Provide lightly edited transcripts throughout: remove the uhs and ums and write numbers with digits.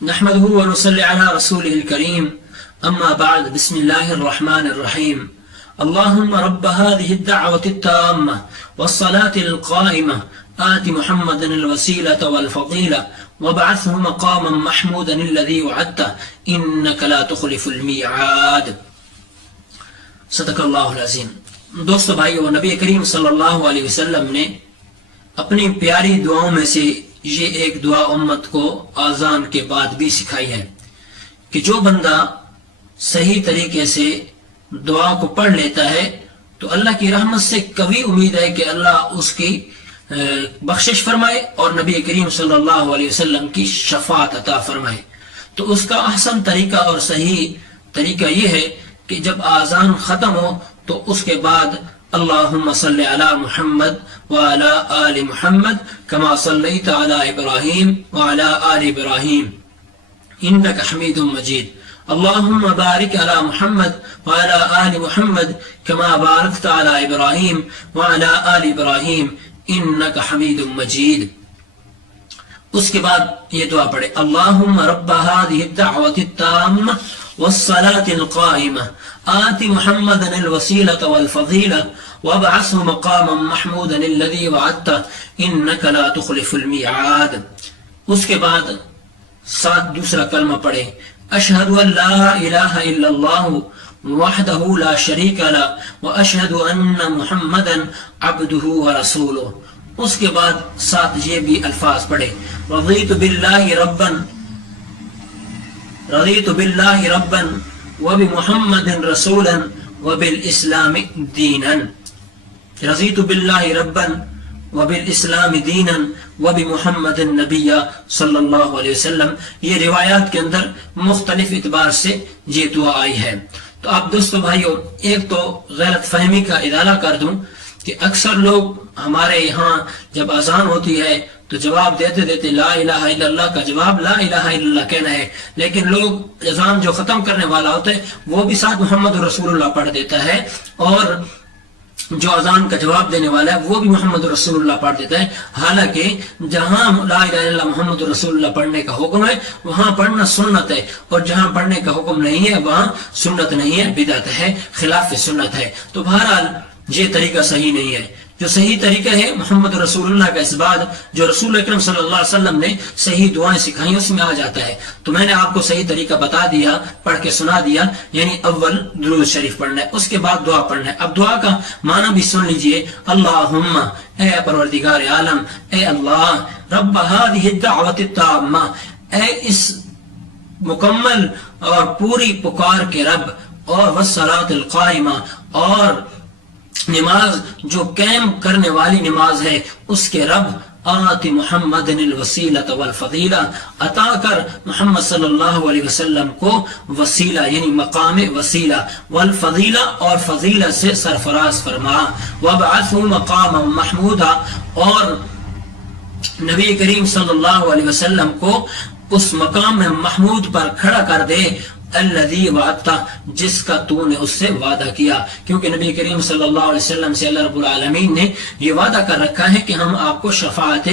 نحمده ونصلي على رسوله الكريم أما بعد بسم الله الرحمن الرحيم اللهم رب هذه الدعوة التامة والصلاة القائمة آت محمدا الوسيلة والفضيلة وابعثه مقاما محمودا الذي وعدته إنك لا تخلف الميعاد صدق اللہ العظیم۔ دوستو بھائیو، نبی کریم صلی اللہ علیہ وسلم نے اپنی پیاری دعاؤں میں سے یہ ایک دعا امت کو آذان کے بعد بھی سکھائی ہے کہ جو بندہ صحیح طریقے سے دعا کو پڑھ لیتا ہے تو اللہ کی رحمت سے کبھی امید ہے کہ اللہ اس کی بخشش فرمائے اور نبی کریم صلی اللہ علیہ وسلم کی شفاعت عطا فرمائے۔ تو اس کا احسن طریقہ اور صحیح طریقہ یہ ہے کہ جب آذان ختم ہو تو اس کے بعد اللہم صلی علی محمد وعلی آل محمد کما صلیت علی ابراہیم وعلی آل ابراہیم انک حمید مجید اللہم بارک علی محمد وعلی آل محمد کما بارکت علی ابراہیم وعلی آل ابراہیم انک حمید مجید۔ اس کے بعد یہ دعا پڑھے اللہم رب هذه الدعوة التامة والصلاة القائمة آت محمدا الوسيلة والفضيلة وابعثه مقاما محمودا الذي وعدته إنك لا تخلف الميعاد۔ اس کے بعد ساتھ دوسرا کلمہ پڑھے اشہد ان لا الہ الا اللہ وحدہ لا شریک لہ واشہد ان محمدا عبدہ ورسولہ۔ اس کے بعد ساتھ یہ بھی الفاظ پڑھے رضیت باللہ ربا وبمحمد رسولا وبالاسلام دینا۔ رضیت باللہ ربا وبالاسلام دینا وبمحمد النبی صلی اللہ علیہ وسلم۔ یہ روایات کے اندر مختلف اعتبار سے یہ دعا آئی ہے۔ تو آپ دوستو بھائیو، ایک تو غلط فہمی کا ازالہ کر دوں کہ اکثر لوگ ہمارے یہاں جب اذان ہوتی ہے تو جواب دیتے دیتے لا الہ الا اللہ کا جواب لا الہ الا اللہ کہنا ہے، لیکن لوگ اذان جو ختم کرنے والا ہوتا ہے وہ بھی ساتھ محمد رسول اللہ پڑھ دیتا ہے، اور جو اذان کا جواب دینے والا ہے وہ بھی محمد رسول اللہ پڑھ دیتا ہے۔ حالانکہ جہاں لا الہ الا اللہ محمد رسول اللہ پڑھنے کا حکم ہے وہاں پڑھنا سنت ہے، اور جہاں پڑھنے کا حکم نہیں ہے وہاں سنت نہیں ہے، بدعت ہے، خلاف سنت ہے۔ تو بہرحال یہ طریقہ صحیح نہیں ہے۔ جو صحیح طریقہ ہے محمد رسول اللہ کا اس بعد جو رسول اکرم صلی اللہ علیہ وسلم نے صحیح دعائیں سکھائیں اس میں آ جاتا ہے۔ تو میں نے آپ کو صحیح طریقہ بتا دیا، پڑھ کے سنا دیا، یعنی اول درود شریف پڑھنا ہے، اس کے بعد دعا پڑھنا ہے۔ اب دعا کا معنی بھی سن لیجئے اللہم، اے پروردگار عالم، اے اللہ، رب هذه الدعوة التامة، اے اس مکمل اور پوری پکار کے رب، اور والصلاة القائمہ، اور نماز جو قائم کرنے والی نماز ہے اس کے رب، آت محمد الوسیلۃ والفضیلہ، عطا کر محمد صلی اللہ علیہ وسلم کو وسیلہ یعنی مقام وسیلہ، والفضیلہ اور فضیلہ سے سرفراز فرما، وابعثہ مقاما محمودا، اور نبی کریم صلی اللہ علیہ وسلم کو اس مقام محمود پر کھڑا کر دے الذی وعدتہ، جس کا تو نے اس سے وعدہ کیا، کیونکہ نبی کریم صلی اللہ علیہ وسلم سے اللہ رب العالمین نے یہ وعدہ کر رکھا ہے کہ ہم آپ کو شفاعت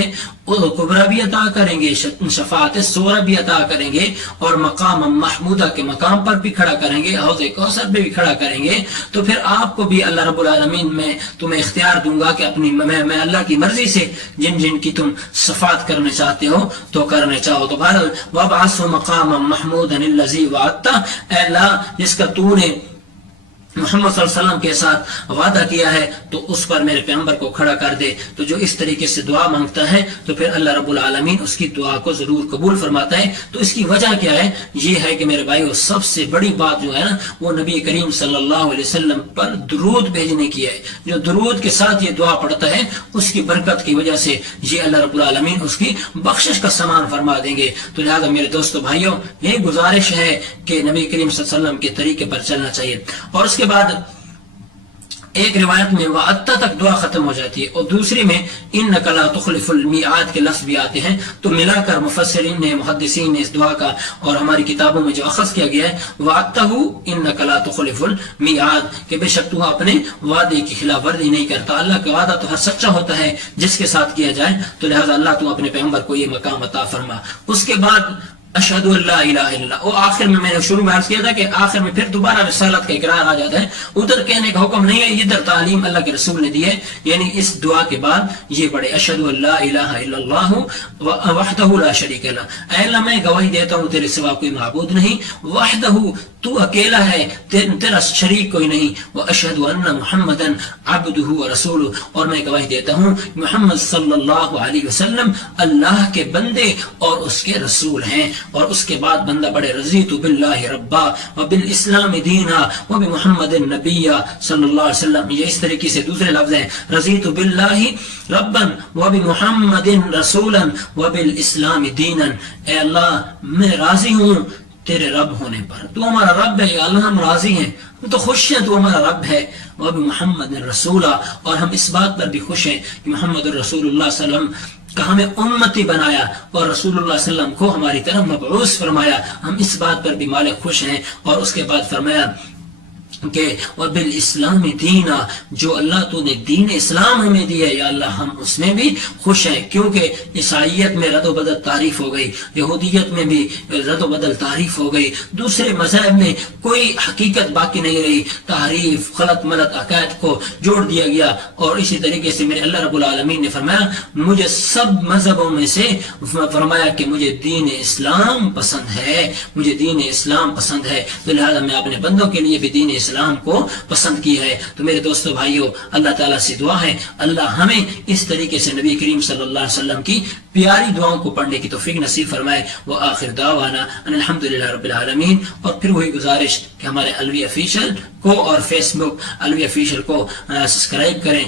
کبریٰ بھی عطا کریں گے، شفاعت صغریٰ بھی عطا کریں گے، اور مقام محمودہ کے مقام پر بھی کھڑا کریں گے، حوض کوثر پہ بھی کھڑا کریں گے۔ تو پھر آپ کو بھی اللہ رب العالمین میں تمہیں اختیار دوں گا کہ اپنی میں اللہ کی مرضی سے جن جن کی تم شفاعت کرنے چاہتے ہو تو کرنے چاہو۔ تو بہرحال وابعثہ مقاما محمودا الذی وعدتہ، اے اللہ جس کا تو نے محمد صلی اللہ علیہ وسلم کے ساتھ وعدہ کیا ہے تو اس پر میرے پیغمبر کو کھڑا کر دے۔ تو جو اس طریقے سے دعا مانگتا ہے تو پھر اللہ رب العالمین اس کی دعا کو ضرور قبول فرماتا ہے۔ تو اس کی وجہ کیا ہے؟ یہ ہے کہ میرے بھائیو، سب سے بڑی بات جو ہے نا وہ نبی کریم صلی اللہ علیہ وسلم پر درود بھیجنے کی ہے۔ جو درود کے ساتھ یہ دعا پڑھتا ہے اس کی برکت کی وجہ سے یہ اللہ رب العالمین اس کی بخشش کا سامان فرما دیں گے۔ تو لہذا میرے دوستو بھائیو، یہی گزارش ہے کہ نبی کریم صلی اللہ علیہ وسلم کے طریقے پر چلنا چاہیے۔ اور اس کے بعد ایک روایت میں وعدتہ تک دعا ختم ہو جاتی ہے، اور دوسری میں انک لا تخلف المیعاد کے لفظ بھی آتے ہیں۔ تو ملا کر مفسرین نے، محدثین نے اس دعا کا اور ہماری کتابوں میں جو اخذ کیا گیا ہے وعدتہ انک لا تخلف المیعاد، کہ بے شک تو اپنے وعدے کی خلاف ورزی نہیں کرتا۔ اللہ کا وعدہ تو ہر سچا ہوتا ہے جس کے ساتھ کیا جائے، تو لہذا اللہ تو اپنے پیغمبر کو یہ مقام عطا فرما۔ اس کے بعد اشہد اللہ الہ الا اللہ. وہ آخر میں نے شروع میں عرض کیا تھا کہ آخر میں پھر دوبارہ رسالت کا اقرار آ جاتا ہے. ادھر کہنے کا حکم نہیں ہے, ادھر تعلیم اللہ کے رسول نے دی ہے. یعنی اس دعا کے بعد یہ پڑھے اشہد اللہ الہ الا اللہ وحدہ لا شریک لہ, اے اللہ میں گواہی دیتا ہوں تیرے سوا کوئی معبود نہیں, وحدہ تو اکیلا ہے, تیرا شریک کوئی نہیں, واشہد ان محمدا عبدہ ورسولہ, اور میں گواہی دیتا ہوں محمد صلی اللہ علیہ وسلم اللہ کے بندے اور اس کے رسول ہیں. اور اس کے بعد بندہ پڑھے رضیت باللہ ربا وبالاسلام دینا وبمحمد النبی صلی اللہ علیہ وسلم. یہ اس طریقے سے دوسرے لفظ ہیں, رضیت باللہ ربا وبمحمد رسولا وبالاسلام دینا. اے اللہ میں راضی ہوں تیرے رب ہونے پر, تو ہمارا رب ہے, یا اللہ ہم راضی ہیں, تو خوش ہیں تو ہمارا رب ہے. وبمحمد رسولا, اور ہم اس بات پر بھی خوش ہیں کہ محمد رسول اللہ صلی اللہ علیہ وسلم کا ہمیں امتی بنایا اور رسول اللہ صلی اللہ علیہ وسلم کو ہماری طرف مبعوث فرمایا. ہم اس بات پر بھی مالک خوش ہیں. اور اس کے بعد فرمایا کہ وبالاسلام دینا, جو اللہ تو نے دین اسلام ہمیں دیا یا اللہ ہم اس میں بھی خوش ہیں. کیونکہ عیسائیت میں رد و بدل تعریف ہو گئی, یہودیت میں بھی رد و بدل تعریف ہو گئی, دوسرے مذہب میں کوئی حقیقت باقی نہیں رہی, تحریف غلط ملت عقائد کو جوڑ دیا گیا. اور اسی طریقے سے میرے اللہ رب العالمین نے فرمایا مجھے سب مذہبوں میں سے فرمایا کہ مجھے دین اسلام پسند ہے, مجھے دین اسلام پسند ہے, تو لہذا میں اپنے بندوں کے لیے بھی دین اسلام کو پسند کی ہے. تو میرے دوستو بھائیو, اللہ تعالیٰ سے دعا ہے اللہ ہمیں اس طریقے سے نبی کریم صلی اللہ علیہ وسلم کی پیاری دعاؤں کو پڑھنے کی توفیق نصیب فرمائے. وآخر دعوانا ان الحمدللہ رب العالمین. اور پھر وہی گزارش کہ ہمارے الوی آفیشل کو اور فیس بک الوی آفیشل کو سبسکرائب کریں.